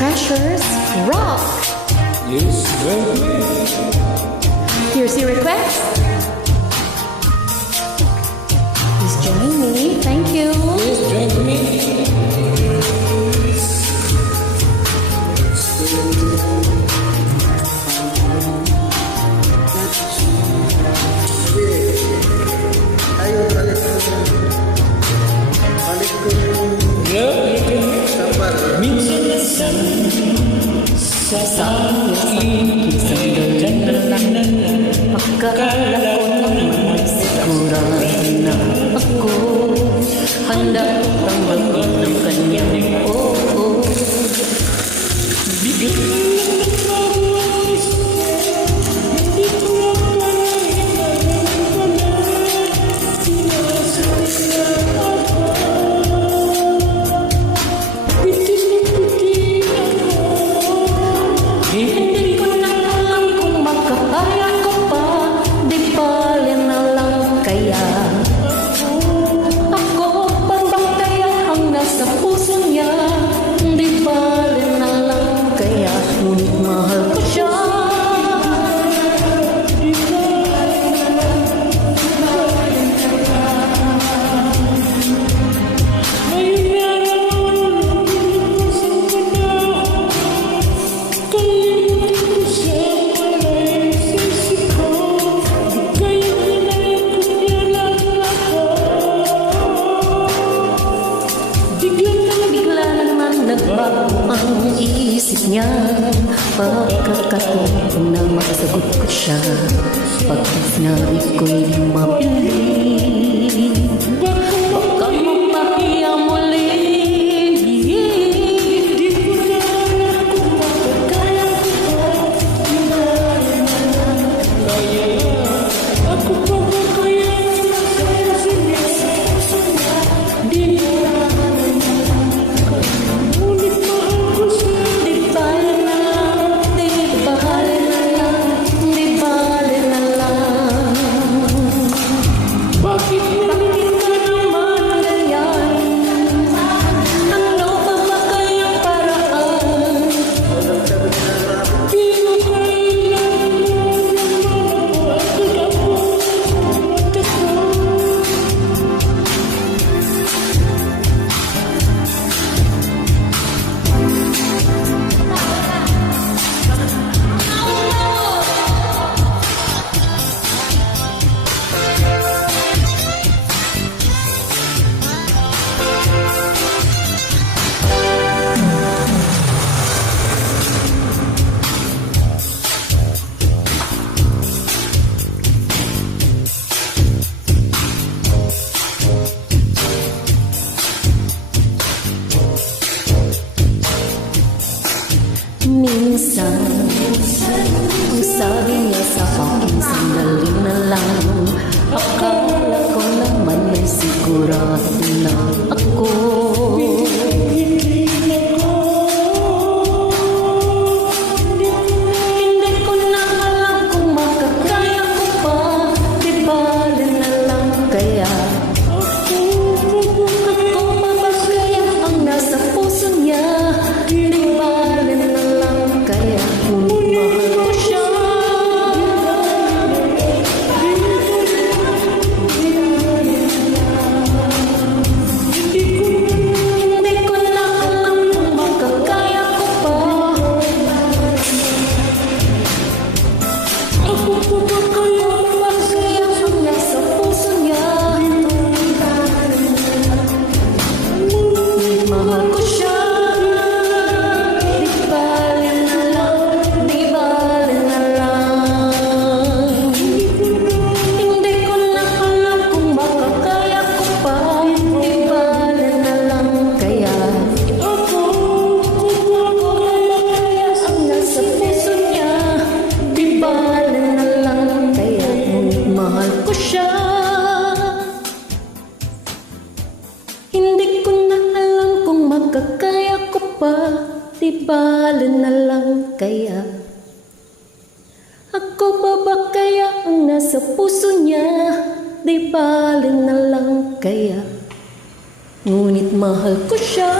Treasures rock. Yes, baby. Here's your request. Please join me. Thank you. Please join me. Akala ko naman sigurado na ako handa kang maging ng kanyang oo. Hindi ko na alam kung makakaya ko pa, di bali na lang kaya. Ako pa ba kaya ang nasa puso niya, di bali na lang kaya. Ngunit mahal ko siya. Bigla naman nagbago ang isip niya. Pagkakataon na makasagot ko siya, pag sinabi ko'y di mapili, baka mapahiya muli. Minsan, ang sabi niya sa akin, sandali na lang. Akala ko naman may sigurado na ako. Hindi ko na alam kung makakaya ko pa, di bali na lang kaya. Ako pa ba kaya ang nasa puso niya, di bali na lang kaya. Ngunit mahal ko siya. Hindi ko na alam kung makakaya ko pa. Ako pa ba kaya ang nasa puso niya, ngunit mahal ko siya. Di bali na lang, di bali na lang. Hindi ko na alam kung makakaya ko pa, di bali na lang kaya. Ako ang nasa puso niya, di bali na lang kaya. Ngunit mahal ko siya. Hindi ko na alam kung makakaya ko pa, di bali na lang kaya. Ako pa ba kaya ang nasa puso niya, di bali na lang kaya. Ngunit mahal ko siya.